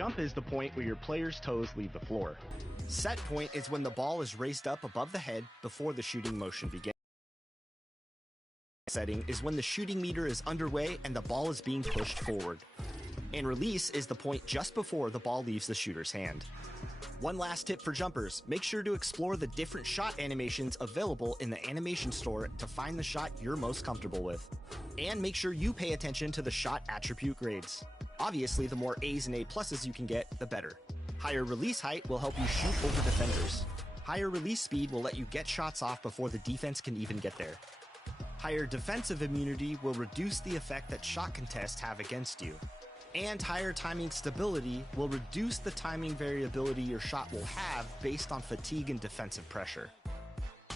Jump is the point where your player's toes leave the floor. Set point is when the ball is raised up above the head before the shooting motion begins. Setting is when the shooting meter is underway and the ball is being pushed forward. And release is the point just before the ball leaves the shooter's hand. One last tip for jumpers, make sure to explore the different shot animations available in the animation store to find the shot you're most comfortable with. And make sure you pay attention to the shot attribute grades. Obviously, the more A's and A pluses you can get, the better. Higher release height will help you shoot over defenders. Higher release speed will let you get shots off before the defense can even get there. Higher defensive immunity will reduce the effect that shot contests have against you. And higher timing stability will reduce the timing variability your shot will have based on fatigue and defensive pressure.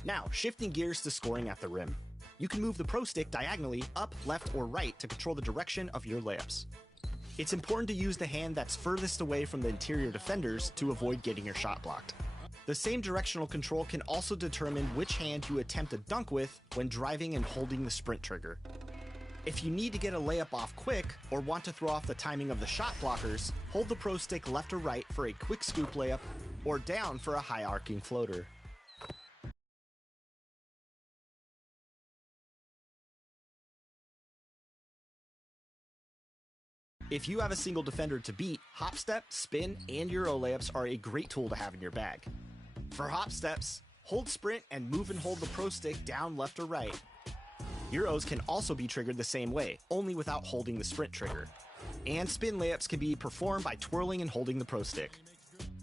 Now, shifting gears to scoring at the rim. You can move the pro stick diagonally up, left, or right to control the direction of your layups. It's important to use the hand that's furthest away from the interior defenders to avoid getting your shot blocked. The same directional control can also determine which hand you attempt a dunk with when driving and holding the sprint trigger. If you need to get a layup off quick or want to throw off the timing of the shot blockers, hold the pro stick left or right for a quick scoop layup or down for a high arcing floater. If you have a single defender to beat, hop step, spin, and Euro layups are a great tool to have in your bag. For hop steps, hold sprint and move and hold the pro stick down left or right. Euros can also be triggered the same way, only without holding the sprint trigger. And spin layups can be performed by twirling and holding the pro stick.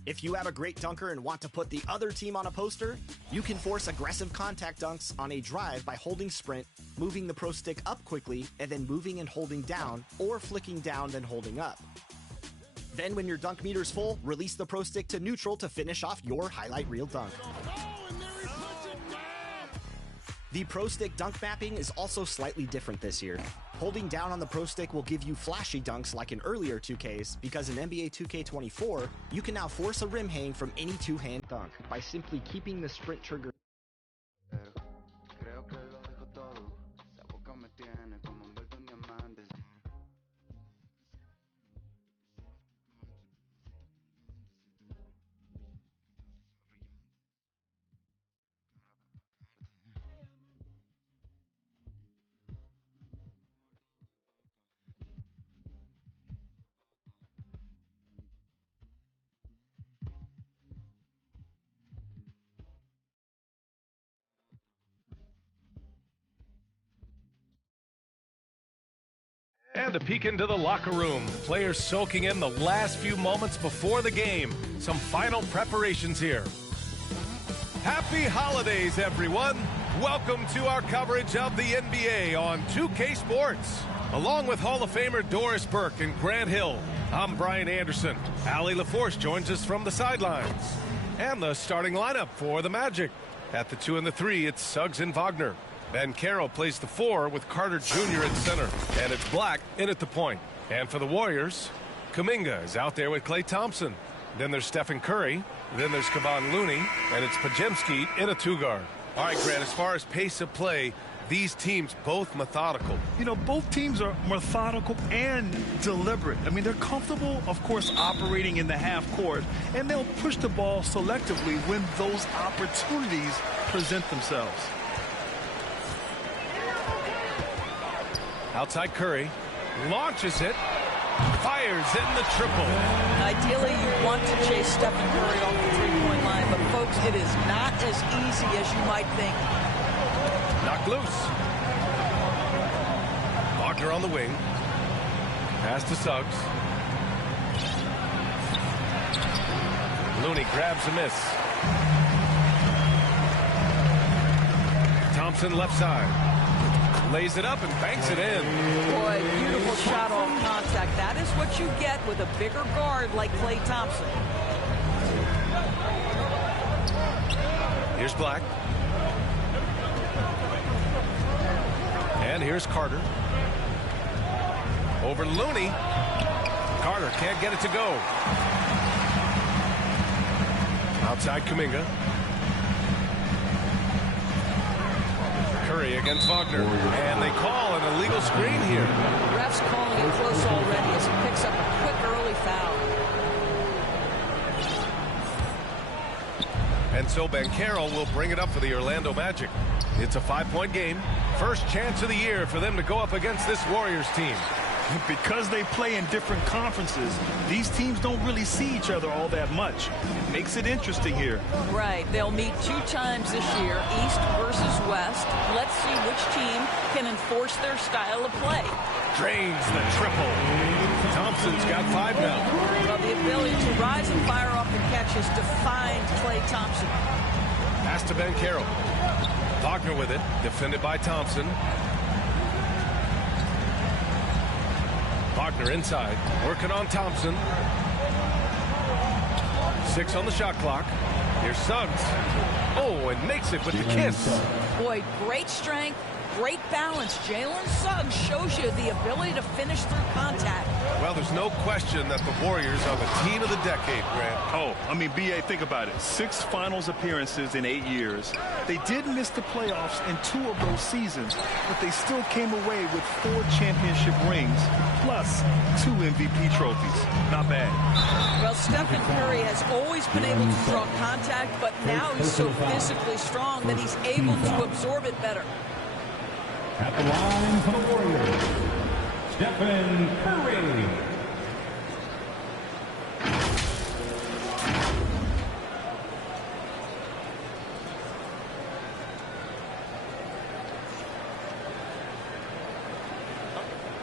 If you have a great dunker and want to put the other team on a poster, you can force aggressive contact dunks on a drive by holding sprint, moving the pro stick up quickly, and then moving and holding down, or flicking down then holding up. Then when your dunk meter's full, release the pro stick to neutral to finish off your highlight reel dunk. The pro stick dunk mapping is also slightly different this year. Holding down on the pro stick will give you flashy dunks like in earlier 2Ks, because in NBA 2K24, you can now force a rim hang from any two-hand dunk by simply keeping the sprint trigger. And a peek into the locker room. Players soaking in the last few moments before the game. Some final preparations here. Happy holidays, everyone. Welcome to our coverage of the NBA on 2K Sports. Along with Hall of Famer Doris Burke and Grant Hill, I'm Brian Anderson. Allie LaForce joins us from the sidelines. And the starting lineup for the Magic. At the 2 and the 3, it's Suggs and Wagner. Ben Carroll plays the 4 with Carter Jr. at center. And it's Black in at the point. And for the Warriors, Kuminga is out there with Klay Thompson. Then there's Stephen Curry. Then there's Kevon Looney. And it's Podziemski in a 2-guard. All right, Grant, as far as pace of play, these teams both methodical. You know, both teams are methodical and deliberate. I mean, they're comfortable, of course, operating in the half court. And they'll push the ball selectively when those opportunities present themselves. Outside Curry, launches it, fires in the triple. Ideally, you want to chase Stephen Curry off the three-point line, but folks, it is not as easy as you might think. Knocked loose. Wagner on the wing. Pass to Suggs. Looney grabs a miss. Thompson left side. Lays it up and banks it in. Boy, beautiful shot off contact. That is what you get with a bigger guard like Klay Thompson. Here's Black. And here's Carter. Over Looney. Carter can't get it to go. Outside Kuminga. Curry against Wagner. And they call an illegal screen here. Ref's calling it close already as he picks up a quick early foul. And so Banchero will bring it up for the Orlando Magic. It's a 5-point game. First chance of the year for them to go up against this Warriors team. Because they play in different conferences, these teams don't really see each other all that much. It makes it interesting here. Right. They'll meet 2 times this year, East versus West. Let's see which team can enforce their style of play. Drains the triple. Thompson's got 5 now. Well, the ability to rise and fire off the catch has defined Klay Thompson. Pass to Banchero. Wagner with it, defended by Thompson. Wagner inside, working on Thompson. 6 on the shot clock. Here's Suggs. Oh, and makes it with the kiss. Boy, great strength, great balance. Jalen Suggs shows you the ability to finish through contact. Well, there's no question that the Warriors are the team of the decade, Grant. Oh, I mean, B.A., think about it. 6 finals appearances in 8 years. They did miss the playoffs in 2 of those seasons, but they still came away with 4 championship rings, plus 2 MVP trophies. Not bad. Well, Stephen Curry has always been able to draw contact, but now he's so physically strong that he's able to absorb it better. At the line for the Warriors, Stephen Curry.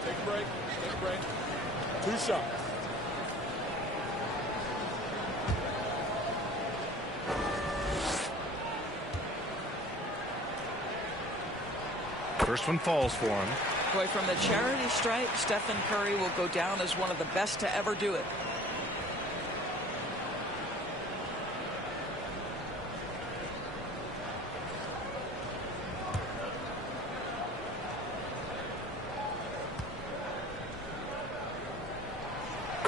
Take a break. Take a break. 2 shots. First one falls for him. Boy, from the charity stripe, Stephen Curry will go down as one of the best to ever do it.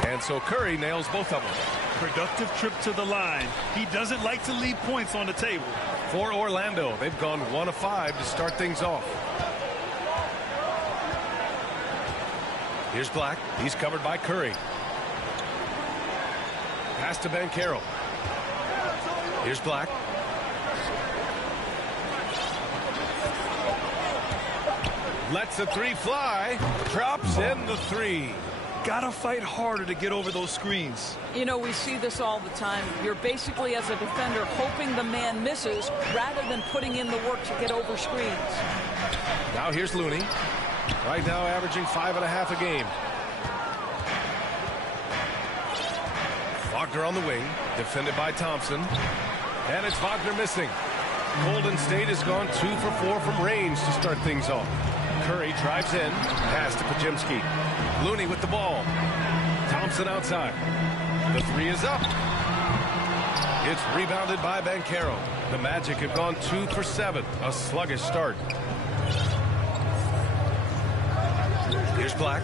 And so Curry nails both of them. Productive trip to the line. He doesn't like to leave points on the table. For Orlando, they've gone 1 of 5 to start things off. Here's Black. He's covered by Curry. Pass to Banchero. Here's Black. Lets the 3 fly. Drops in the 3. Gotta fight harder to get over those screens. You know, we see this all the time. You're basically, as a defender, hoping the man misses rather than putting in the work to get over screens. Now here's Looney. Right now averaging 5.5 a game. Wagner on the wing, defended by Thompson. And it's Wagner missing. Golden State has gone 2 for 4 from range to start things off. Curry drives in, pass to Podziemski. Looney with the ball. Thompson outside. The 3 is up. It's rebounded by Banchero. The Magic have gone 2 for 7. A sluggish start. Here's Black.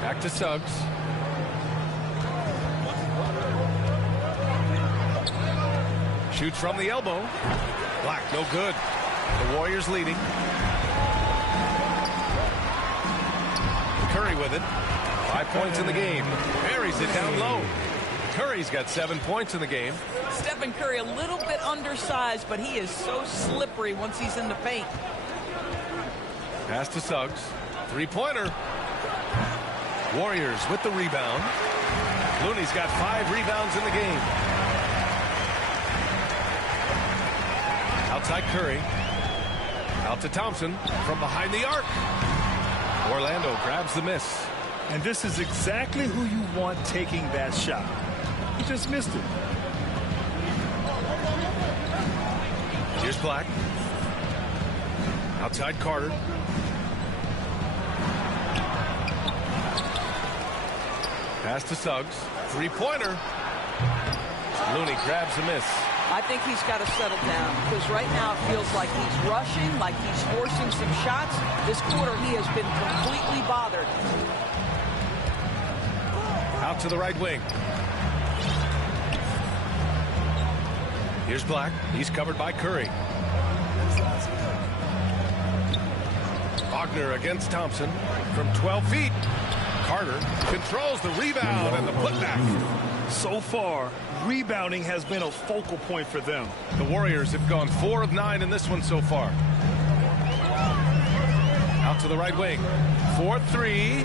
Back to Suggs. Shoots from the elbow. Black, no good. The Warriors leading. Curry with it. 5 points in the game. Buries it down low. Curry's got 7 points in the game. Stephen Curry a little bit undersized, but he is so slippery once he's in the paint. Pass to Suggs. 3-pointer. Warriors with the rebound. Looney's got 5 rebounds in the game. Outside Curry. Out to Thompson from behind the arc. Orlando grabs the miss. And this is exactly who you want taking that shot. He just missed it. Here's Black. Outside Carter. Pass to Suggs. 3-pointer. Looney grabs the miss. I think he's got to settle down because right now it feels like he's rushing, like he's forcing some shots. This quarter he has been completely bothered. Out to the right wing. Here's Black. He's covered by Curry. Wagner against Thompson from 12 feet. Carter controls the rebound and the putback. So far, rebounding has been a focal point for them. The Warriors have gone 4 of 9 in this one so far. Out to the right wing. 4-3.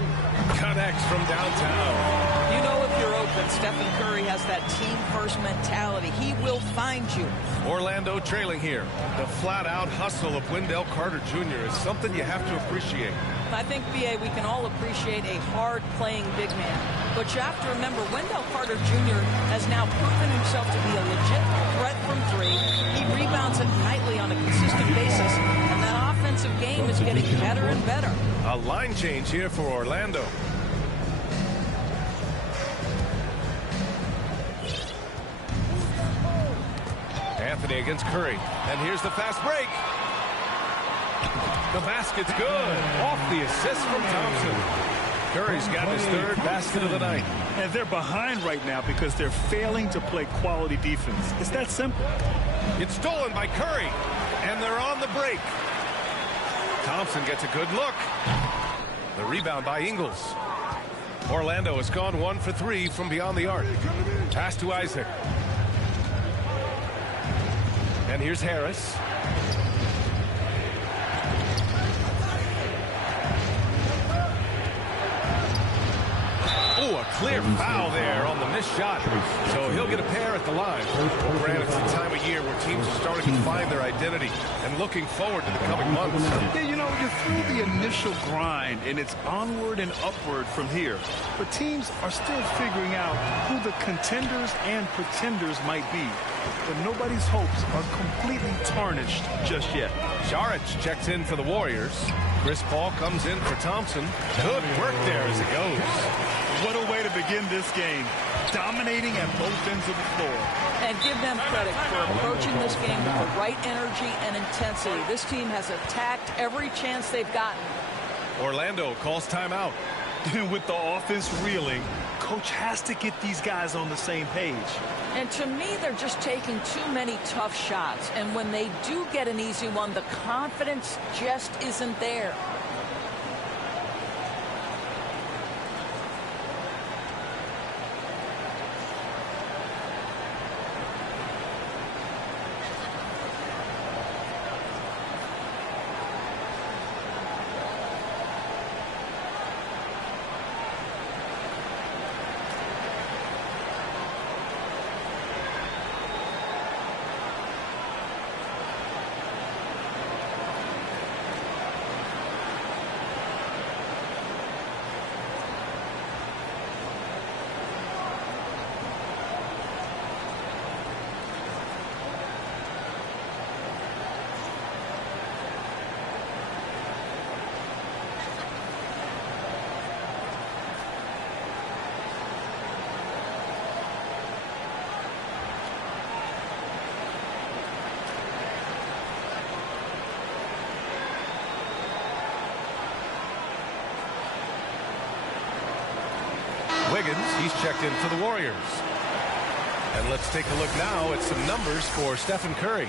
Connects from downtown. You know if you're open, Stephen Curry has that team-first mentality. He will find you. Orlando trailing here. The flat-out hustle of Wendell Carter Jr. is something you have to appreciate. I think, B.A., we can all appreciate a hard-playing big man. But you have to remember, Wendell Carter Jr. has now proven himself to be a legit threat from 3. He rebounds it nightly on a consistent basis, and that offensive game is getting better and better. A line change here for Orlando. Anthony against Curry, and here's the fast break. The basket's good. Off the assist from Thompson. Curry's got his 3rd basket of the night. And they're behind right now because they're failing to play quality defense. It's that simple. It's stolen by Curry, and they're on the break. Thompson gets a good look. The rebound by Ingles. Orlando has gone 1 for 3 from beyond the arc. Pass to Isaac. And here's Harris. Oh, a clear foul there on the missed shot. So he'll get a pair at the line. Granted, it's the time of year where teams are starting to find their identity and looking forward to the coming months. Yeah, you know, you're through the initial grind, and it's onward and upward from here. But teams are still figuring out who the contenders and pretenders might be. But nobody's hopes are completely tarnished just yet. Šarić checks in for the Warriors. Chris Paul comes in for Thompson. Good work there as it goes. What a way to begin this game. Dominating at both ends of the floor. And give them credit for approaching this game with the right energy and intensity. This team has attacked every chance they've gotten. Orlando calls timeout. With the offense reeling, coach has to get these guys on the same page. And to me, they're just taking too many tough shots. And when they do get an easy one, the confidence just isn't there. Wiggins, he's checked in for the Warriors. And let's take a look now at some numbers for Stephen Curry.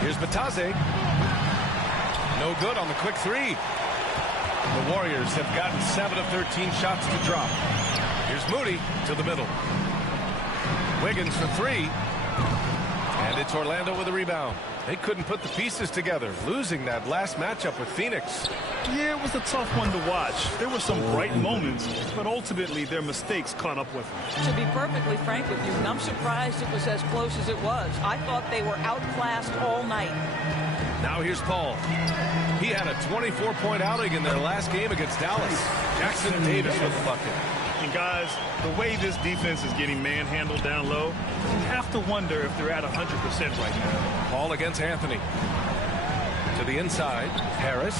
Here's Batase. No good on the quick 3. The Warriors have gotten 7 of 13 shots to drop. Here's Moody to the middle. Wiggins for 3. And it's Orlando with a rebound. They couldn't put the pieces together, losing that last matchup with Phoenix. Yeah, it was a tough one to watch. There were some bright moments, but ultimately their mistakes caught up with them. To be perfectly frank with you, I'm surprised it was as close as it was. I thought they were outclassed all night. Now here's Paul. He had a 24-point outing in their last game against Dallas. Jackson Davis with the bucket. And guys, the way this defense is getting manhandled down low, you have to wonder if they're at 100% right now. Paul against Anthony. To the inside, Harris.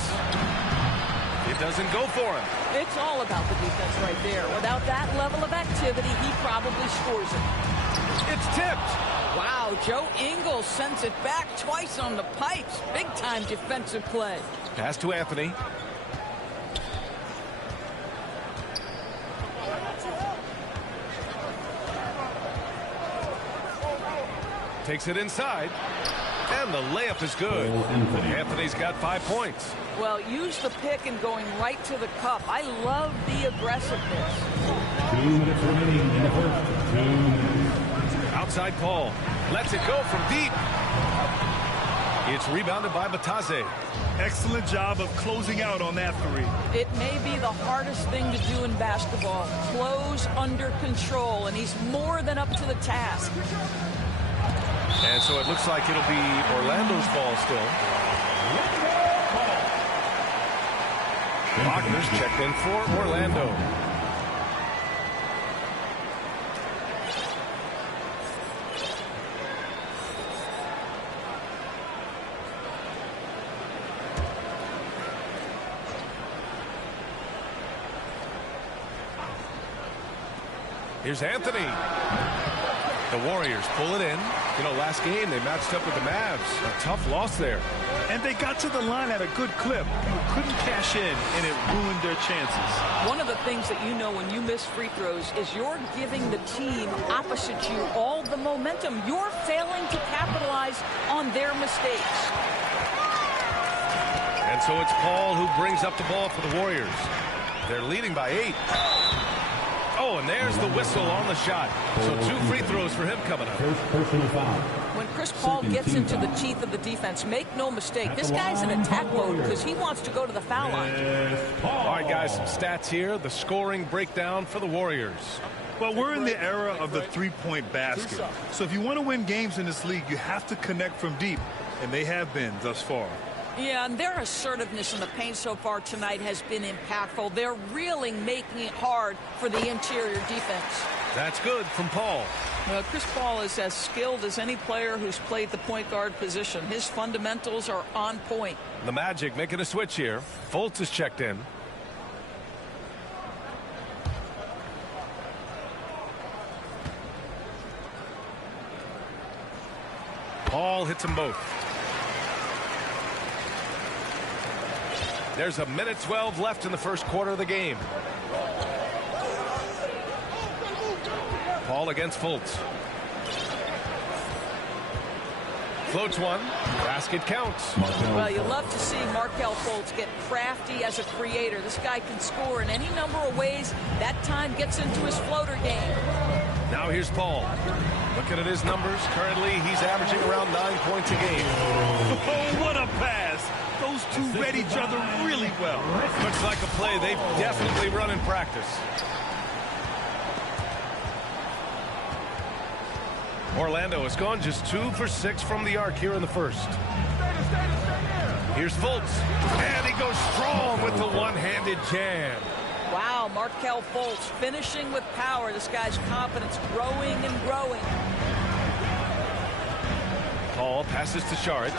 It doesn't go for him. It's all about the defense right there. Without that level of activity, he probably scores it. It's tipped. Wow, Joe Ingles sends it back twice on the pipes. Big-time defensive play. Pass to Anthony. Takes it inside. And the layup is good. Anthony's got 5 points. Well, use the pick and going right to the cup. I love the aggressiveness. 2 minutes remaining in the first. 2 minutes. Outside Paul. Lets it go from deep. It's rebounded by Batase. Excellent job of closing out on that three. It may be the hardest thing to do in basketball. Close under control, and he's more than up to the task. And so it looks like it'll be Orlando's ball still. Wagner's checked in for Orlando. Here's Anthony. The Warriors pull it in. You know, last game they matched up with the Mavs. A tough loss there. And they got to the line at a good clip. Couldn't cash in, and it ruined their chances. One of the things that you know when you miss free throws is you're giving the team opposite you all the momentum. You're failing to capitalize on their mistakes. And so it's Paul who brings up the ball for the Warriors. They're leading by 8. Oh, and there's the whistle on the shot. So 2 free throws for him coming up. First personal foul. When Chris Paul gets into the teeth of the defense, make no mistake, this guy's in attack mode because he wants to go to the foul line. All right, guys, some stats here. The scoring breakdown for the Warriors. Well, we're in the era of the three-point basket. So if you want to win games in this league, you have to connect from deep, and they have been thus far. Yeah, and their assertiveness in the paint so far tonight has been impactful. They're really making it hard for the interior defense. That's good from Paul. Well, Chris Paul is as skilled as any player who's played the point guard position. His fundamentals are on point. The Magic making a switch here. Fultz is checked in. Paul hits them both. There's a minute 12 left in the first quarter of the game. Paul against Fultz. Floats one. Basket counts. Well, you love to see Markelle Fultz get crafty as a creator. This guy can score in any number of ways. That time gets into his floater game. Now here's Paul. Looking at his numbers, currently he's averaging around 9 points a game. Oh, what a pass. Those two read each other really well. Looks like a play they've definitely run in practice. Orlando has gone just 2 for 6 from the arc here in the first. Here's Fultz. And he goes strong with the one-handed jam. Wow, Markelle Fultz finishing with power. This guy's confidence growing and growing. Paul passes to Saric.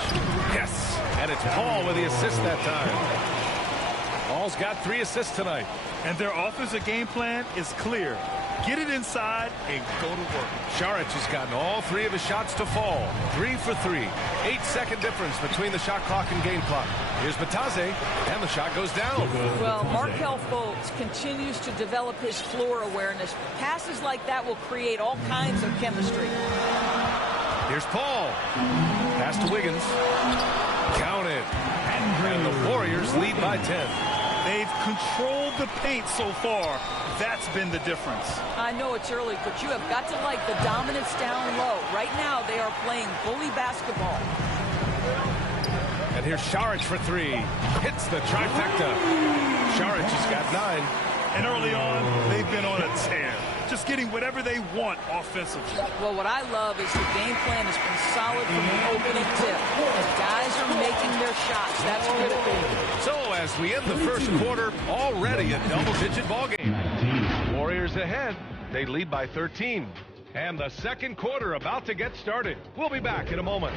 Yes, and it's Paul with the assist that time. Paul's got 3 assists tonight. And their offensive game plan is clear. Get it inside and go to work. Saric has gotten all 3 of his shots to fall. 3 for 3. 8-second difference between the shot clock and game clock. Here's Batase, and the shot goes down. Well, Markelle Fultz continues to develop his floor awareness. Passes like that will create all kinds of chemistry. Here's Paul. Pass to Wiggins. Count it. And the Warriors lead by 10. They've controlled the paint so far. That's been the difference. I know it's early, but you have got to like the dominance down low. Right now, they are playing bully basketball. And here's Saric for 3. Hits the trifecta. Saric has got 9. And early on, they've been on a tear. Just getting whatever they want offensively. Well, what I love is the game plan has been solid from the opening tip. The guys are making their shots. That's critical. So as we end the first quarter, already a double-digit ball game. Warriors ahead. They lead by 13. And the second quarter about to get started. We'll be back in a moment.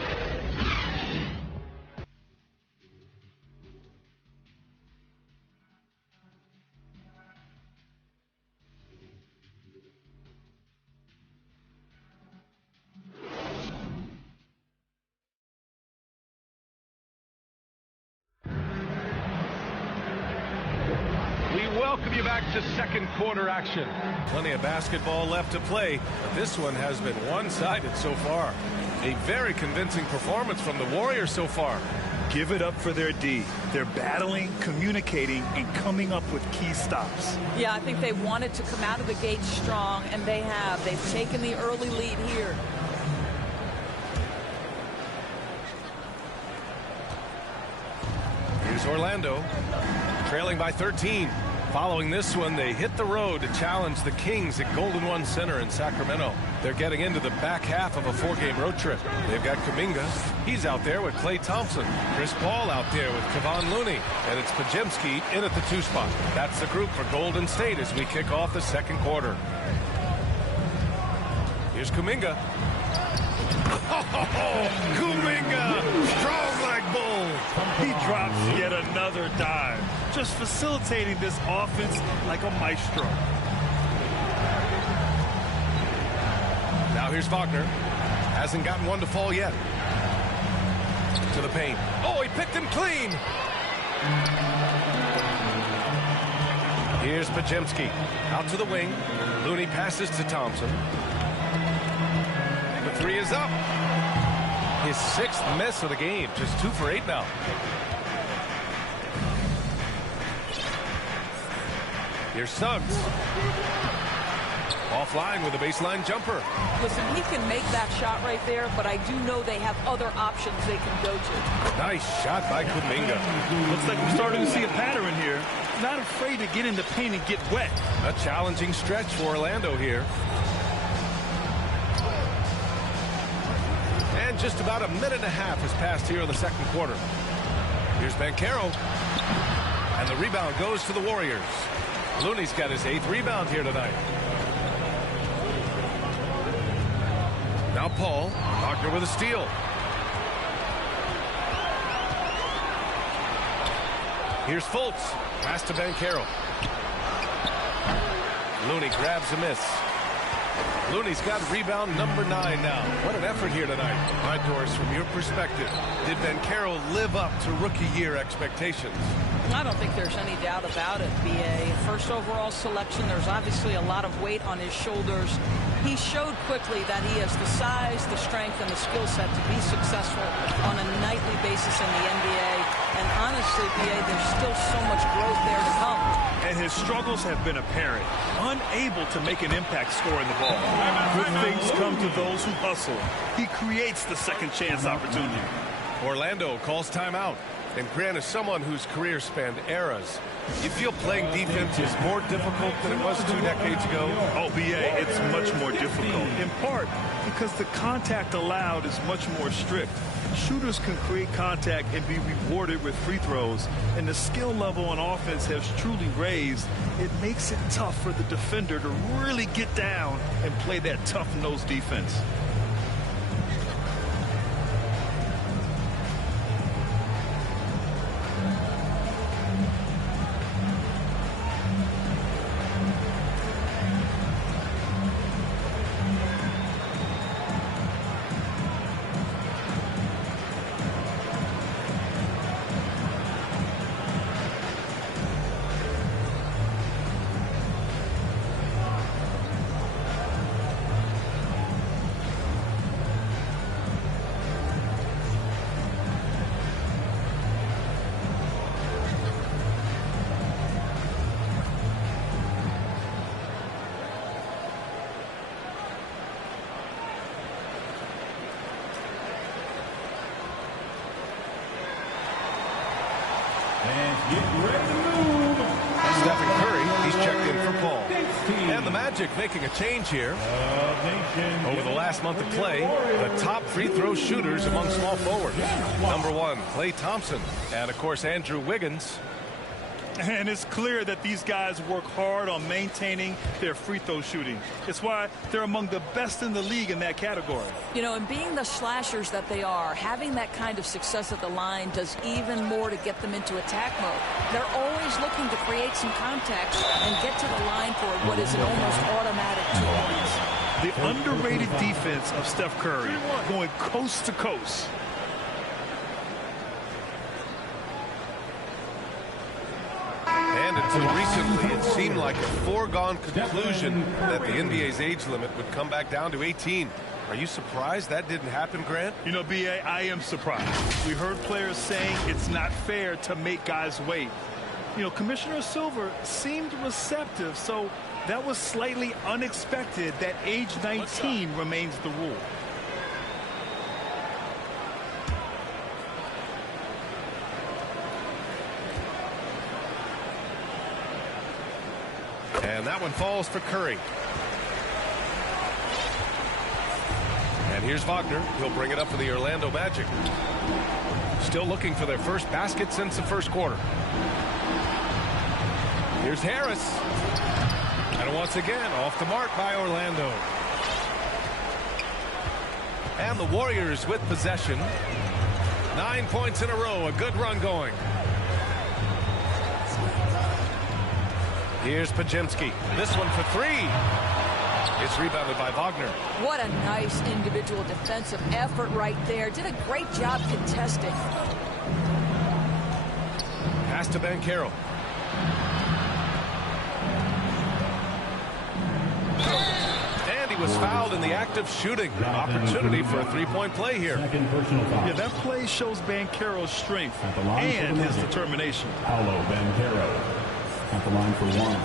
Welcome you back to second quarter action. Plenty of basketball left to play, but this one has been one-sided so far. A very convincing performance from the Warriors so far. Give it up for their D. They're battling, communicating, and coming up with key stops. Yeah, I think they wanted to come out of the gate strong, and they have. They've taken the early lead here. Here's Orlando, trailing by 13. Following this one, they hit the road to challenge the Kings at Golden One Center in Sacramento. They're getting into the back half of a 4-game road trip. They've got Kuminga. He's out there with Klay Thompson. Chris Paul out there with Kevon Looney. And it's Podziemski in at the 2 spot. That's the group for Golden State as we kick off the second quarter. Here's Kuminga. Oh, Kuminga! Strong like bull. He drops yet another dive, just facilitating this offense like a maestro. Now here's Wagner. Hasn't gotten one to fall yet. To the paint. Oh, he picked him clean. Here's Podziemski. Out to the wing. Looney passes to Thompson. The 3 is up. His 6th miss of the game. Just 2 for 8 now. Here's Suggs. Offline with a baseline jumper. Listen, he can make that shot right there, but I do know they have other options they can go to. Nice shot by Kuminga. Looks like we're starting to see a pattern here. Not afraid to get in the paint and get wet. A challenging stretch for Orlando here. And just about a minute and a half has passed here in the second quarter. Here's Banchero. And the rebound goes to the Warriors. Looney's got his 8th rebound here tonight. Now Paul. Wagner with a steal. Here's Fultz. Pass to Banchero. Looney grabs a miss. Looney's got rebound number 9 now. What an effort here tonight. All right, Doris, from your perspective, did Banchero live up to rookie year expectations? I don't think there's any doubt about it, B.A. First overall selection, there's obviously a lot of weight on his shoulders. He showed quickly that he has the size, the strength, and the skill set to be successful on a nightly basis in the NBA. And honestly, B.A., there's still so much growth there to come. And his struggles have been apparent. Unable to make an impact scoring the ball. Good things come to those who hustle. He creates the second chance opportunity. Orlando calls timeout. And Grant is someone whose career spanned eras. You feel playing defense is more difficult than it was 2 decades ago? Oh, B.A., it's much more difficult. In part because the contact allowed is much more strict. Shooters can create contact and be rewarded with free throws. And the skill level on offense has truly raised. It makes it tough for the defender to really get down and play that tough-nosed defense. Stephen Curry, he's checked in for Paul. And the Magic making a change here. Over the last month of play, the top free throw shooters among small forwards. Number 1, Klay Thompson. And, of course, Andrew Wiggins. And it's clear that these guys work hard on maintaining their free throw shooting. It's why they're among the best in the league in that category. You know, and being the slashers that they are, having that kind of success at the line does even more to get them into attack mode. They're always looking to create some contact and get to the line for what is an almost automatic 2 points. The underrated defense of Steph Curry going coast to coast. And until recently, it seemed like a foregone conclusion that the NBA's age limit would come back down to 18. Are you surprised that didn't happen, Grant? You know, B.A., I am surprised. We heard players saying it's not fair to make guys wait. You know, Commissioner Silver seemed receptive, so that was slightly unexpected that age 19 remains the rule. And that one falls for Curry. And here's Wagner. He'll bring it up for the Orlando Magic. Still looking for their first basket since the first quarter. Here's Harris. And once again, off the mark by Orlando. And the Warriors with possession. 9 points in a row. A good run going. Here's Pajemski. This one for three. It's rebounded by Wagner. What a nice individual defensive effort right there. Did a great job contesting. Pass to Banchero. And he was fouled in the act of shooting. An opportunity for a three-point play here. Yeah, that play shows Banchero's strength and his determination. Paolo Banchero at the line for one.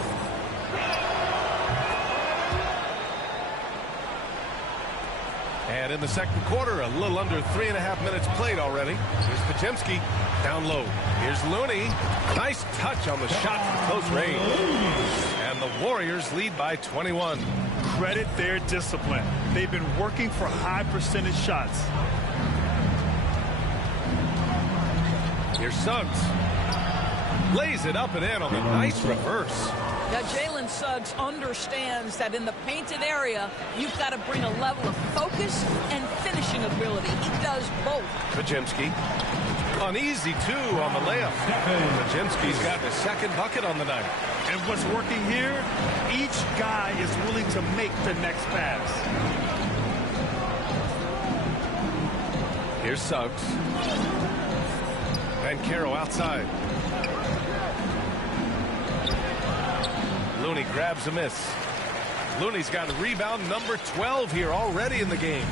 And in the second quarter, a little under 3.5 minutes played already. Here's Pajemski down low. Here's Looney. Nice touch on the shot from close range. And the Warriors lead by 21. Credit their discipline. They've been working for high percentage shots. Here's Suggs. Lays it up and in on the nice reverse. Now, Jalen Suggs understands that in the painted area, you've got to bring a level of focus and finishing ability. He does both. Pajemski. An easy two on the layup. Pajemski's got the second bucket on the night. And what's working here, each guy is willing to make the next pass. Here's Suggs. Banchero outside. Looney grabs a miss. Looney's got a rebound number 12 here already in the game.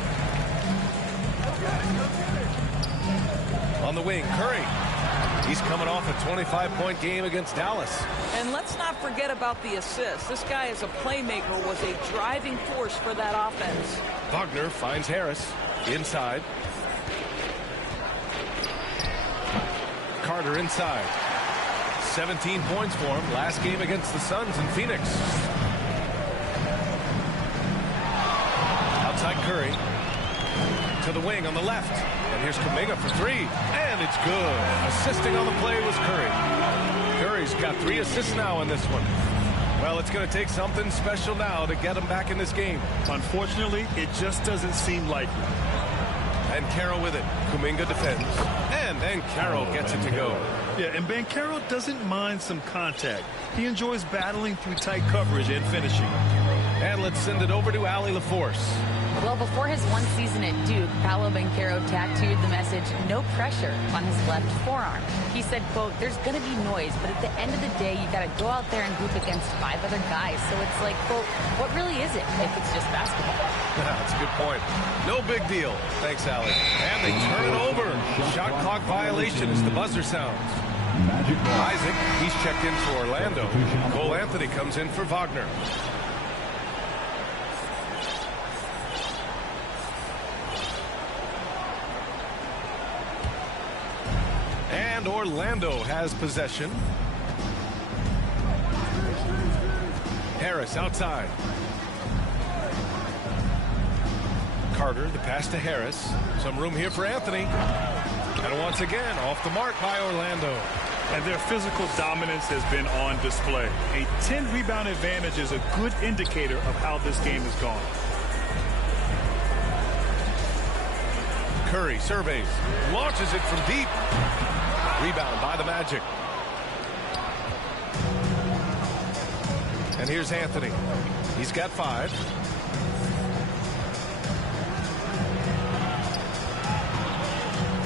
On the wing, Curry. He's coming off a 25-point game against Dallas. And let's not forget about the assist. This guy as a playmaker was a driving force for that offense. Wagner finds Harris inside. Carter inside. 17 points for him last game against the Suns in Phoenix. Outside Curry to the wing on the left, and here's Kuminga for three, and it's good. Assisting on the play was Curry. Curry's got 3 assists now in this one. Well, it's going to take something special now to get him back in this game. Unfortunately, it just doesn't seem likely. And Banchero with it. Kuminga defends. And Banchero gets it to go. Yeah, and Banchero doesn't mind some contact. He enjoys battling through tight coverage and finishing. And let's send it over to Allie LaForce. Well, before his one season at Duke, Paolo Banchero tattooed the message, "No pressure," on his left forearm. He said, quote, "There's going to be noise, but at the end of the day, you got to go out there and hoop against 5 other guys. So it's like, quote, what really is it if it's just basketball?" That's a good point. No big deal. Thanks, Allie. And they turn it over. Shot clock violation as the buzzer sounds. Isaac, he's checked in for Orlando. Cole Anthony comes in for Wagner. And Orlando has possession. Harris outside. Carter, the pass to Harris. Some room here for Anthony. And once again, off the mark by Orlando. And their physical dominance has been on display. A 10-rebound advantage is a good indicator of how this game has gone. Curry surveys, launches it from deep. Rebound by the Magic. And here's Anthony. He's got 5.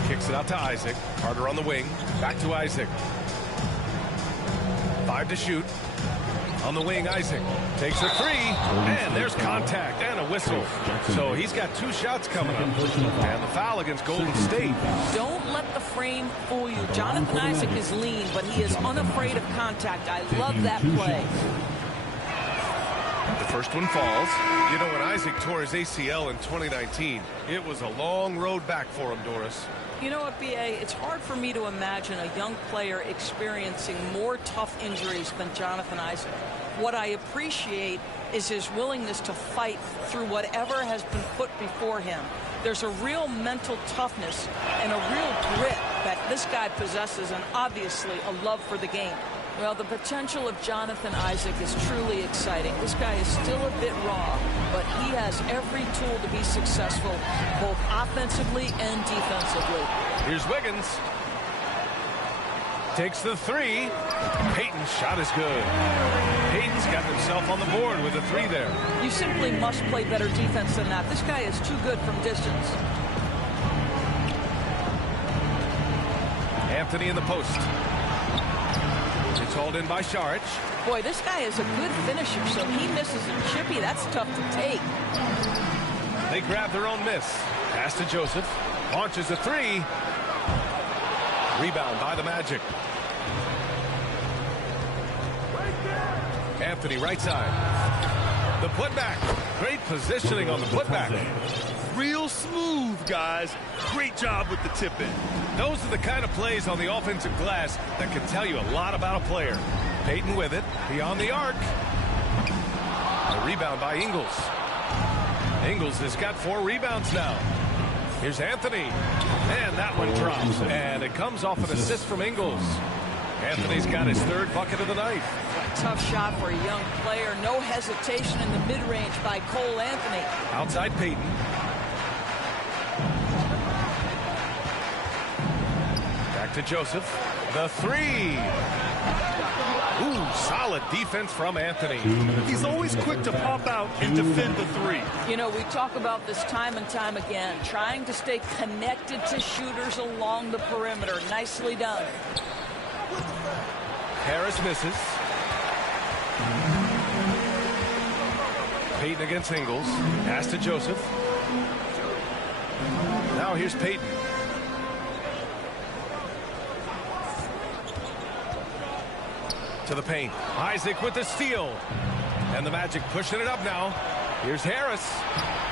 Kicks it out to Isaac. Carter on the wing. Back to Isaac. 5 to shoot. On the wing, Isaac takes a three, and there's contact and a whistle. So he's got 2 shots coming up. And the foul against Golden State. Don't let the frame fool you. Jonathan Isaac is lean, but he is unafraid of contact. I love that play. The first one falls. You know, when Isaac tore his ACL in 2019, it was a long road back for him, Doris. You know what, B.A., it's hard for me to imagine a young player experiencing more tough injuries than Jonathan Isaac. What I appreciate is his willingness to fight through whatever has been put before him. There's a real mental toughness and a real grit that this guy possesses, and obviously a love for the game. Well, the potential of Jonathan Isaac is truly exciting. This guy is still a bit raw, but he has every tool to be successful, both offensively and defensively. Here's Wiggins. Takes the three. Payton's shot is good. Payton's got himself on the board with a 3 there. You simply must play better defense than that. This guy is too good from distance. Anthony in the post. It's hauled in by Saric. Boy, this guy is a good finisher, so he misses a chippy. That's tough to take. They grab their own miss. Pass to Joseph. Launches a 3. Rebound by the Magic. Anthony right side. The putback. Great positioning on the putback. Real smooth, guys. Great job with the tip-in. Those are the kind of plays on the offensive glass that can tell you a lot about a player. Payton with it, beyond the arc. A rebound by Ingles. Ingles has got 4 rebounds now. Here's Anthony. And that one drops. And it comes off an assist from Ingles. Anthony's got his 3rd bucket of the night. A tough shot for a young player. No hesitation in the mid-range by Cole Anthony. Outside Payton. Back to Joseph. The 3. Ooh, solid defense from Anthony. He's always quick to pop out and defend the 3. You know, we talk about this time and time again, trying to stay connected to shooters along the perimeter. Nicely done. Harris misses. Payton against Ingles. Pass to Joseph. Now here's Payton. To the paint. Isaac with the steal. And the Magic pushing it up now. Here's Harris.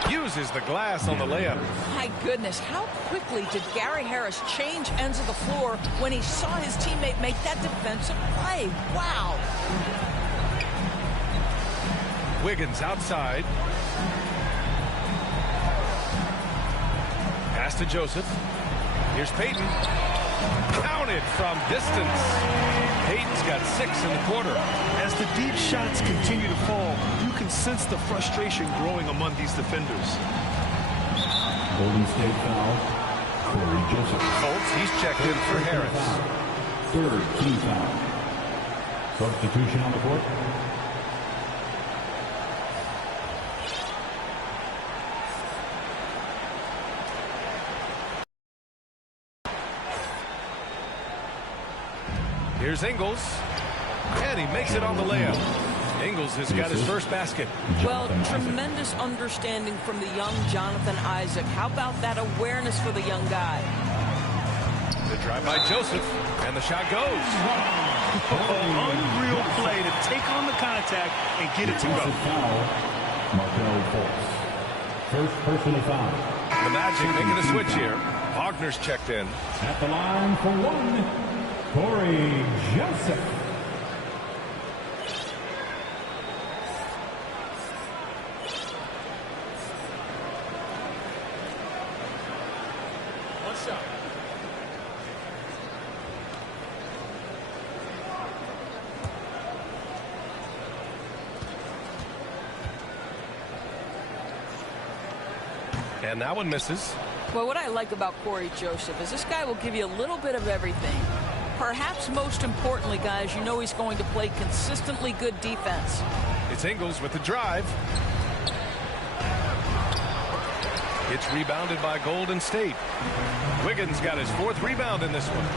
Uses the glass on the layup. My goodness, how quickly did Gary Harris change ends of the floor when he saw his teammate make that defensive play? Wow. Wiggins outside. Pass to Joseph. Here's Payton. Counted from distance. Payton's got 6 in the quarter. As the deep shots continue to fall, you can sense the frustration growing among these defenders. Golden State foul. Corey Joseph. Colts, he's checked in for Harris. 3rd team foul. Substitution on the court. Here's Ingles. And he makes it on the layup. Ingles has got his first basket. Well, tremendous understanding from the young Jonathan Isaac. How about that awareness for the young guy? The drive by Joseph. And the shot goes. Unreal play to take on the contact and get it to go. First personal foul. The Magic making a switch here. Wagner's checked in. At the line for 1, Corey Joseph. One shot. And that one misses. Well, what I like about Corey Joseph is this guy will give you a little bit of everything. Perhaps most importantly, guys, you know he's going to play consistently good defense. It's Ingles with the drive. It's rebounded by Golden State. Wiggins got his 4th rebound in this one.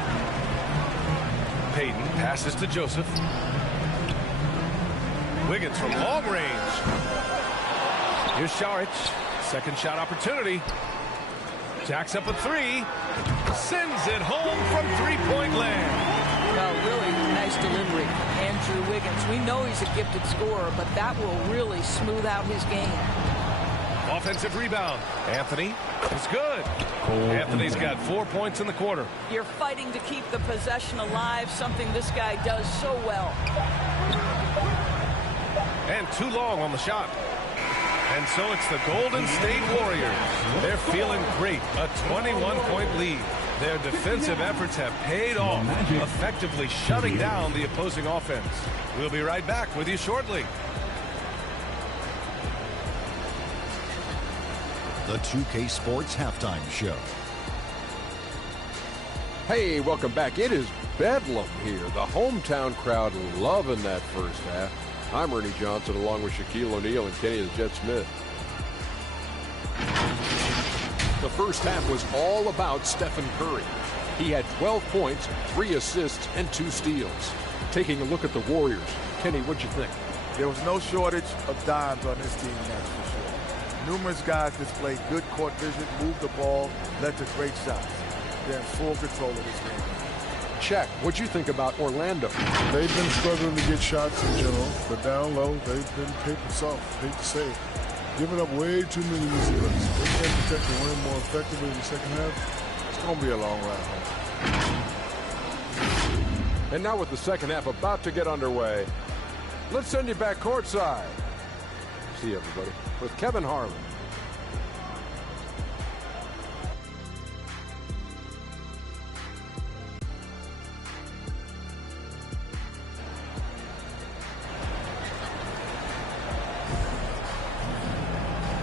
Payton passes to Joseph. Wiggins from long range. Here's Šarić. Second shot opportunity. Jacks up a three. Sends it home from three-point land. Well, really nice delivery. Andrew Wiggins. We know he's a gifted scorer, but that will really smooth out his game. Offensive rebound. Anthony is good. Anthony's got 4 points in the quarter. You're fighting to keep the possession alive, something this guy does so well. And too long on the shot. And so it's the Golden State Warriors. They're feeling great. A 21-point lead. Their defensive efforts have paid off, effectively shutting down the opposing offense. We'll be right back with you shortly. The 2K Sports Halftime Show. Hey, welcome back. It is bedlam here. The hometown crowd loving that first half. I'm Ernie Johnson along with Shaquille O'Neal and Kenny the Jet Smith. The first half was all about Stephen Curry. He had 12 points, 3 assists, and 2 steals. Taking a look at the Warriors. Kenny, what'd you think? There was no shortage of dimes on this team, that's for sure. Numerous guys displayed good court vision, moved the ball, led to great shots. They're in full control of this game. Check. What'd you think about Orlando? They've been struggling to get shots in general, but down low, they've been paper soft. Hate to say it. Giving up way too many easy runs. They can't protect the rim more effectively in the second half. It's going to be a long ride home. And now with the second half about to get underway, let's send you back courtside. See you, everybody, with Kevin Harlan.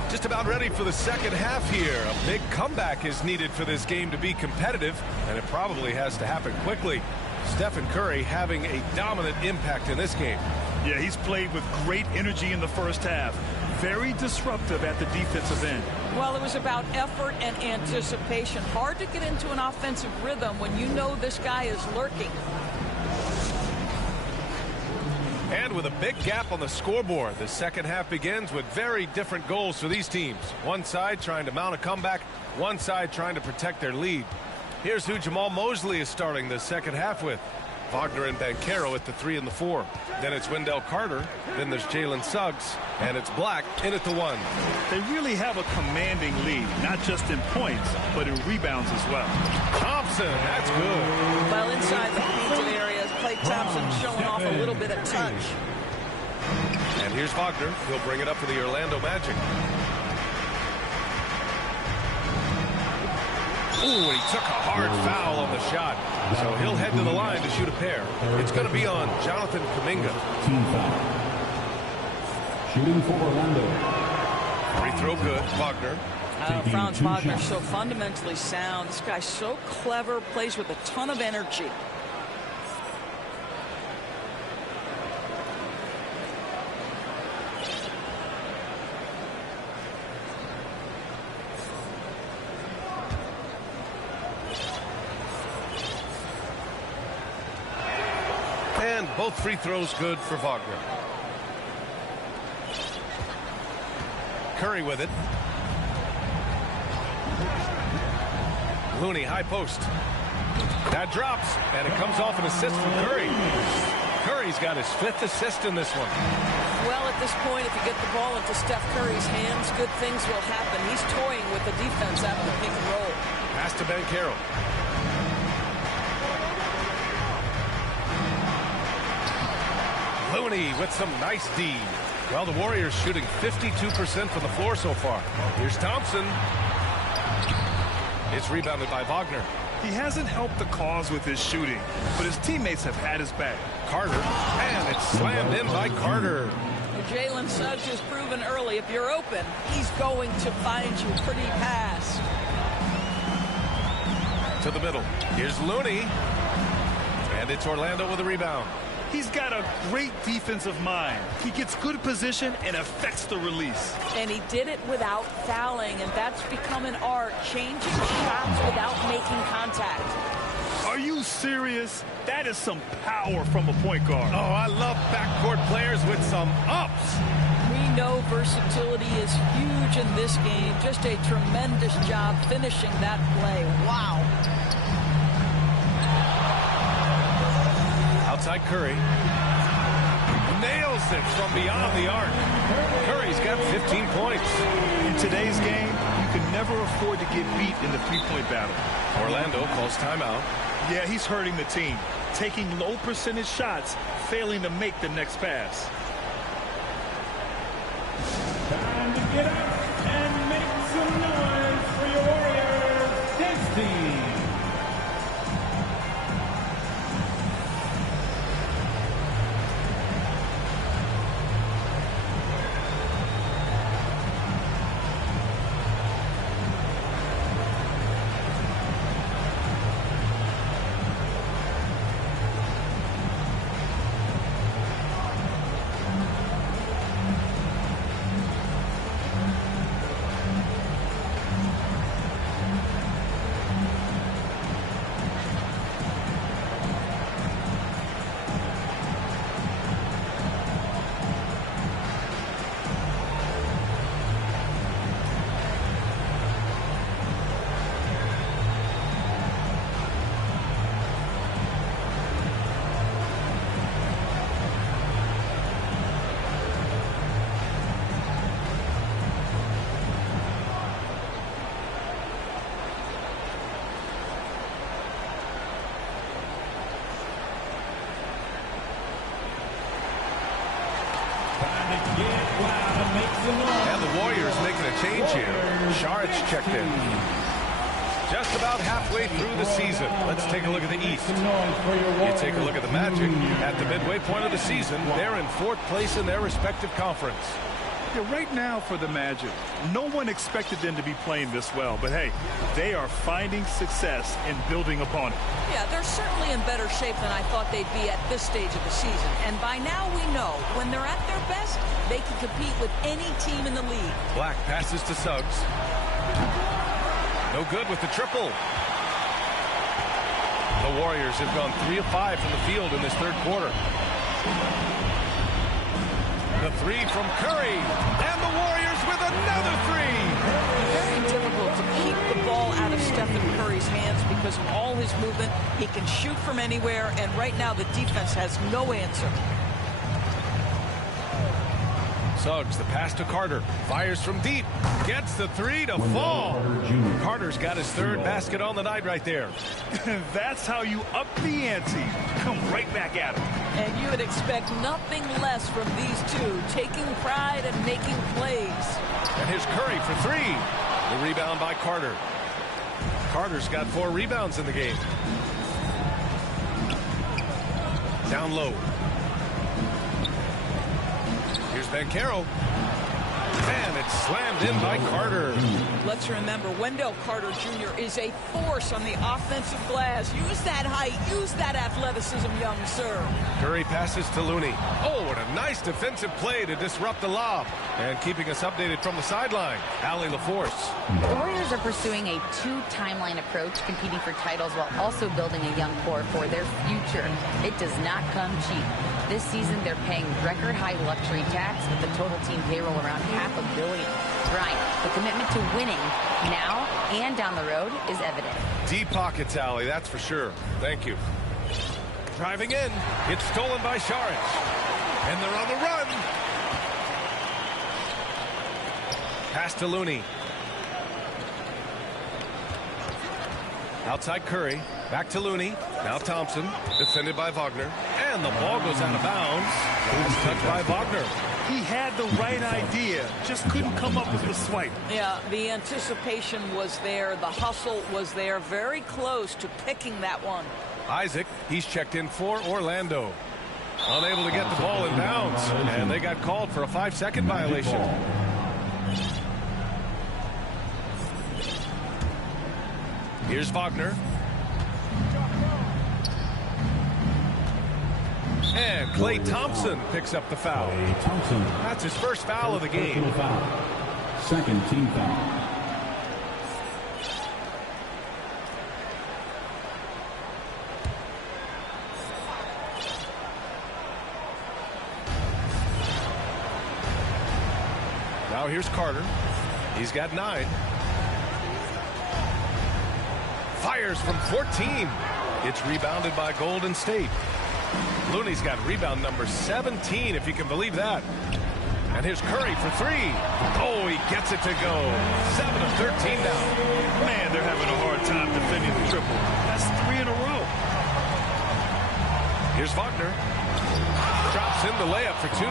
Just about ready for the second half here. A big comeback is needed for this game to be competitive, and it probably has to happen quickly. Stephen Curry having a dominant impact in this game. Yeah, he's played with great energy in the first half. Very disruptive at the defensive end. Well, it was about effort and anticipation. Hard to get into an offensive rhythm when you know this guy is lurking. And with a big gap on the scoreboard, the second half begins with very different goals for these teams. One side trying to mount a comeback, one side trying to protect their lead. Here's who Jamal Mosley is starting the second half with. Wagner and Banchero at the 3 and the 4. Then it's Wendell Carter. Then there's Jalen Suggs. And it's Black in at the 1. They really have a commanding lead, not just in points, but in rebounds as well. Thompson, that's good. Well, inside the painted areas, Klay Thompson showing off a little bit of touch. And here's Wagner. He'll bring it up for the Orlando Magic. Ooh, he took a hard foul on the shot. So he'll head to the line to shoot a pair. It's going to be on Jonathan Kuminga. Team foul. Shooting for Orlando. Free throw good. Wagner. Franz Wagner so fundamentally sound. This guy's so clever, plays with a ton of energy. And both free throws good for Wagner. Curry with it. Looney, high post. That drops, and it comes off an assist from Curry. Curry's got his 5th assist in this one. Well, at this point, if you get the ball into Steph Curry's hands, good things will happen. He's toying with the defense out of the pick and roll. Pass to Banchero. Looney with some nice D. Well, the Warriors shooting 52% from the floor so far. Here's Thompson. It's rebounded by Wagner. He hasn't helped the cause with his shooting, but his teammates have had his back. Carter, and it's slammed in by Carter. Jalen Suggs has proven early, if you're open, he's going to find you pretty fast. To the middle. Here's Looney. And it's Orlando with a rebound. He's got a great defensive mind. He gets good position and affects the release. And he did it without fouling, and that's become an art, changing shots without making contact. Are you serious? That is some power from a point guard. Oh, I love backcourt players with some ups. We know versatility is huge in this game. Just a tremendous job finishing that play. Wow. Outside Curry. Nails it from beyond the arc. Curry's got 15 points. In today's game, you can never afford to get beat in the three-point battle. Orlando calls timeout. Yeah, he's hurting the team. Taking low percentage shots, failing to make the next pass. Time to get up and make some noise for your Warriors dance team. And the Warriors making a change here. Sharic's checked in. Just about halfway through the season. Let's take a look at the East. You take a look at the Magic. At the midway point of the season, they're in 4th place in their respective conference. Yeah, right now for the Magic, no one expected them to be playing this well. But, hey, they are finding success in building upon it. Yeah, they're certainly in better shape than I thought they'd be at this stage of the season. And by now we know when they're at their best, they can compete with any team in the league. Black passes to Suggs. No good with the triple. The Warriors have gone 3 of 5 from the field in this 3rd quarter. The 3 from Curry. And the Warriors with another 3. Very difficult to keep the ball out of Stephen Curry's hands because of all his movement. He can shoot from anywhere, and right now the defense has no answer. Suggs, the pass to Carter. Fires from deep. Gets the 3 to fall. Carter's got his 3rd basket on the night right there. That's how you up the ante. Come right back at him. And you would expect nothing less from these two, taking pride and making plays. And here's Curry for 3. The rebound by Carter. Carter's got 4 rebounds in the game. Down low. Here's Banchero. And it's slammed in by Carter. Let's remember, Wendell Carter Jr. is a force on the offensive glass. Use that height, use that athleticism, young sir. Curry passes to Looney. Oh, what a nice defensive play to disrupt the lob. And keeping us updated from the sideline, Allie LaForce. The Warriors are pursuing a 2-timeline approach, competing for titles while also building a young core for their future. It does not come cheap. This season, they're paying record-high luxury tax with the total team payroll around $500 million. Brian, the commitment to winning now and down the road is evident. Deep pockets, Allie, that's for sure. Thank you. Driving in. It's stolen by Saric. And they're on the run. Pass to Looney. Outside Curry. Back to Looney. Now Thompson. Defended by Wagner. And the ball goes out of bounds. Last touch by Wagner. He had the right idea, just couldn't come up with the swipe. Yeah, the anticipation was there. The hustle was there. Very close to picking that one. Isaac, he's checked in for Orlando. Unable to get the ball in bounds. And they got called for a 5-second violation. Here's Wagner. And Klay Thompson picks up the foul. That's his first foul of the game. Second team foul. Now here's Carter. He's got 9. Fires from 14. It's rebounded by Golden State. Looney's got rebound number 17, if you can believe that. And here's Curry for 3. Oh, he gets it to go. 7 of 13 now. Man, they're having a hard time defending the triple. That's 3 in a row. Here's Wagner. Drops in the layup for 2.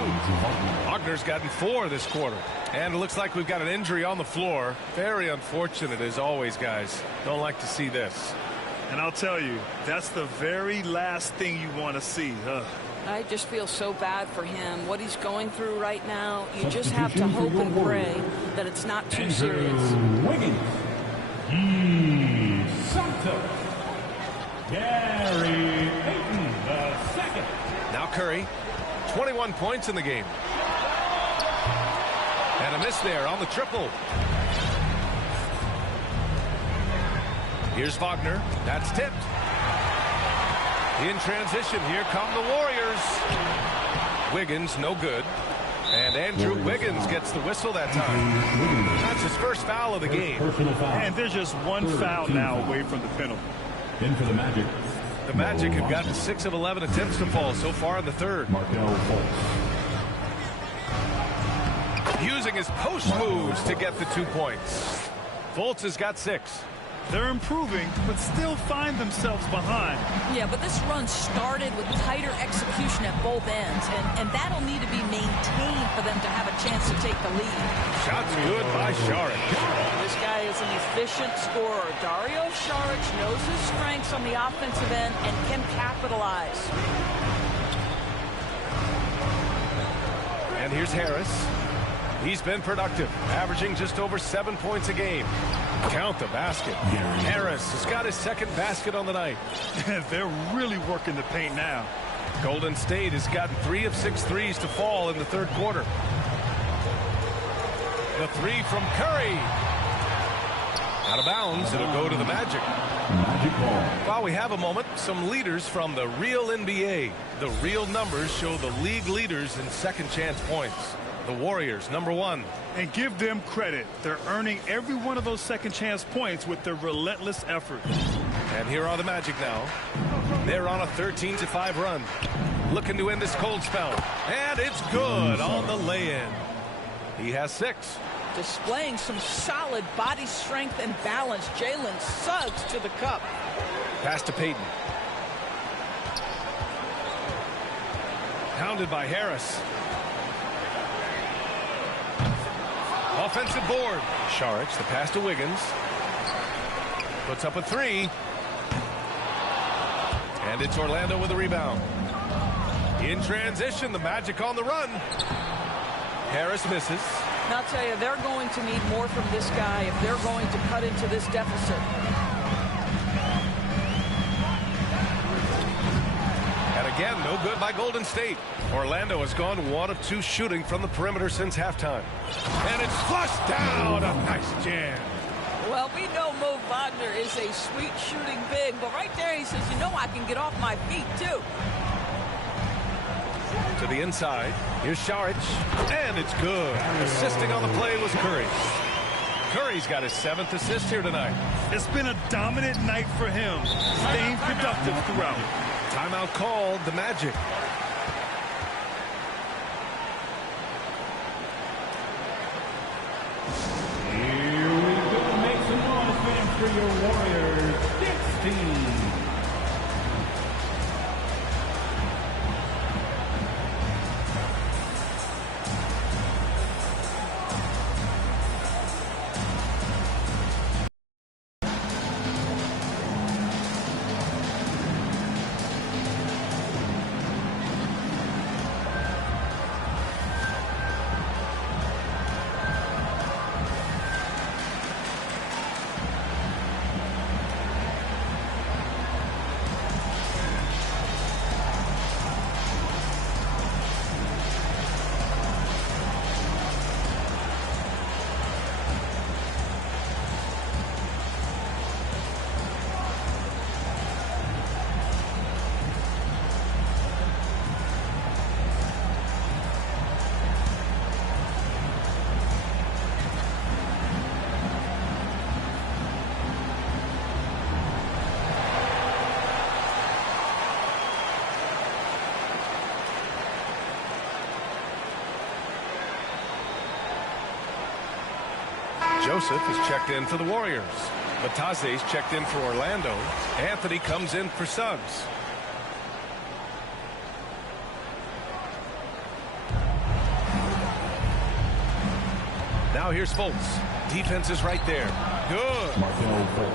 Wagner's gotten 4 this quarter. And it looks like we've got an injury on the floor. Very unfortunate as always, guys. Don't like to see this. And I'll tell you, that's the very last thing you want to see. I just feel so bad for him. What he's going through right now, you just have to hope and pray that it's not too serious. Wiggins. Santos. Gary Payton, the second. Now Curry, 21 points in the game. And a miss there on the triple. Here's Wagner. That's tipped. In transition, here come the Warriors. Wiggins, no good. And Andrew Wiggins gets the whistle that time. That's his first foul of the game. And there's just one foul now away from the penalty. In for the Magic. The Magic have gotten 6 of 11 attempts to fall so far in the third. Using his post moves to get the 2 points. Fultz has got 6. They're improving, but still find themselves behind. Yeah, but this run started with tighter execution at both ends, and that'll need to be maintained for them to have a chance to take the lead. Shots good by Saric. This guy is an efficient scorer. Dario Saric knows his strengths on the offensive end and can capitalize. And here's Harris. He's been productive, averaging just over 7 points a game. Count the basket. Harris has got his second basket on the night. They're really working the paint now. Golden State has gotten 3 of 6 threes to fall in the third quarter. The 3 from Curry. Out of bounds, it'll go to the Magic. While we have a moment, some leaders from the real NBA. The real numbers show the league leaders in second chance points. The Warriors, number 1. And give them credit. They're earning every one of those second chance points with their relentless effort. And here are the Magic now. They're on a 13-5 run. Looking to end this cold spell. And it's good on the lay-in. He has 6. Displaying some solid body strength and balance. Jalen Suggs to the cup. Pass to Payton. Pounded by Harris. Offensive board. Saric, the pass to Wiggins. Puts up a 3. And it's Orlando with a rebound. In transition, the Magic on the run. Harris misses. And I'll tell you, they're going to need more from this guy if they're going to cut into this deficit. And again, no good by Golden State. Orlando has gone 1 of 2 shooting from the perimeter since halftime. And it's flushed down. A nice jam. Well, we know Mo Wagner is a sweet shooting big, but right there he says, you know, I can get off my feet too. To the inside. Here's Saric. And it's good. Assisting on the play was Curry. Curry's got his 7th assist here tonight. It's been a dominant night for him, staying productive throughout. Timeout called, the Magic. Here we go. Make some noise, fans, for your Warriors. 16. Joseph is checked in for the Warriors. Batase's checked in for Orlando. Anthony comes in for Suggs. Now here's Fultz. Defense is right there. Good.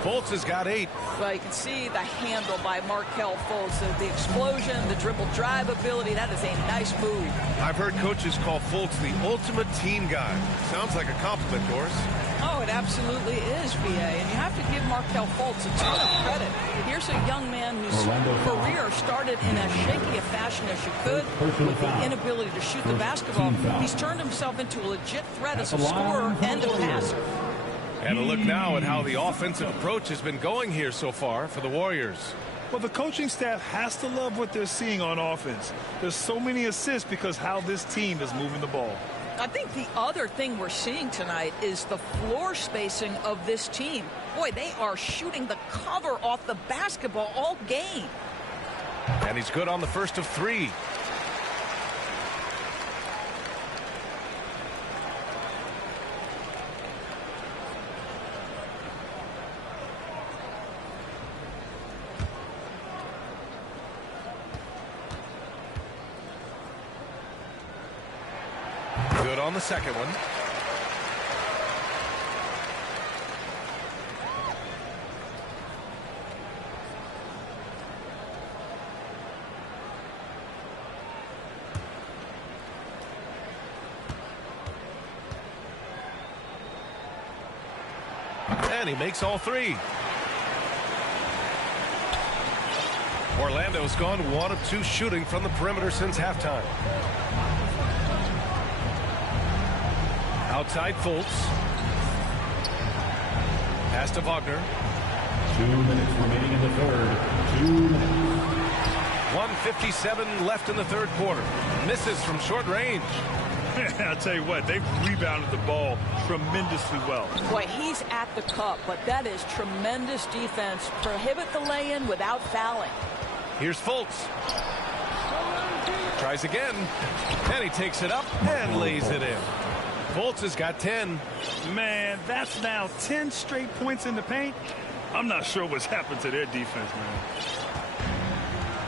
Fultz has got 8. Well, you can see the handle by Markelle Fultz. The explosion, the dribble drive ability, that is a nice move. I've heard coaches call Fultz the ultimate team guy. Sounds like a compliment, Doris. Oh, it absolutely is, BA. And you have to give Markelle Fultz a ton of credit. Here's a young man whose career started in as shaky a fashion as you could with the inability to shoot the basketball. He's turned himself into a legit threat as a scorer and a passer. And a look now at how the offensive approach has been going here so far for the Warriors. Well, the coaching staff has to love what they're seeing on offense. There's so many assists because how this team is moving the ball. I think the other thing we're seeing tonight is the floor spacing of this team. Boy, they are shooting the cover off the basketball all game. And he's good on the first of 3. Good on the second one. And he makes all 3. Orlando's gone 1 of 2 shooting from the perimeter since halftime. Outside Fultz. Pass to Wagner. 2 minutes remaining in the third. 2 minutes. 1:57 left in the third quarter. Misses from short range. I'll tell you what, they've rebounded the ball tremendously well. Boy, he's at the cup, but that is tremendous defense. Prohibit the lay-in without fouling. Here's Fultz. Tries again. And he takes it up and lays it in. Fultz has got 10. Man, that's now 10 straight points in the paint. I'm not sure what's happened to their defense, man.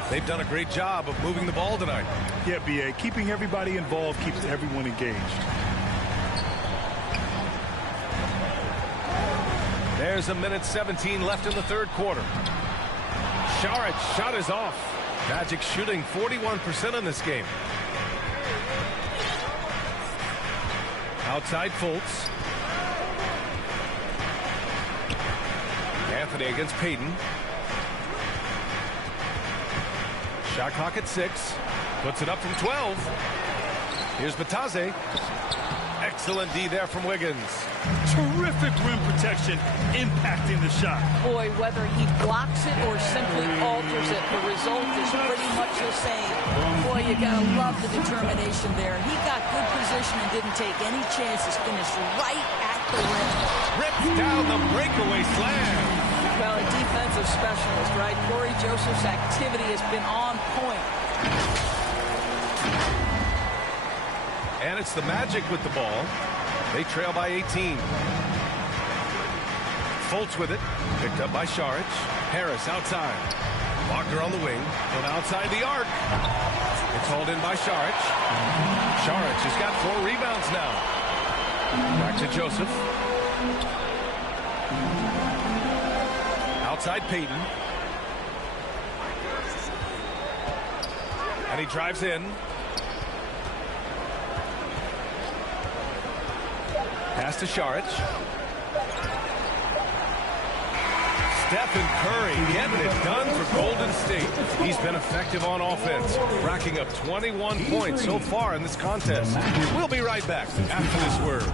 They've done a great job of moving the ball tonight. Yeah, BA. Keeping everybody involved keeps everyone engaged. There's 1:17 left in the third quarter. Sharic's shot is off. Magic shooting 41% in this game. Outside Fultz. Anthony against Payton. Shot clock at 6. Puts it up from 12. Here's Batase. Excellent D there from Wiggins. Terrific rim protection impacting the shot. Boy, whether he blocks it or simply alters it, the result is pretty much the same. Boy, you gotta love the determination there. He got good position and didn't take any chances. Finished right at the rim. Ripped down the breakaway slam. Well, a defensive specialist, right? Corey Joseph's activity has been on point. And it's the Magic with the ball. They trail by 18. Fultz with it. Picked up by Saric. Harris outside. Wagner on the wing. From outside the arc. It's hauled in by Saric. Saric has got 4 rebounds now. Back to Joseph. Outside Payton. And he drives in. Pass to Saric. Stephen Curry getting it done for Golden State. He's been effective on offense, racking up 21 points so far in this contest. We'll be right back after this word.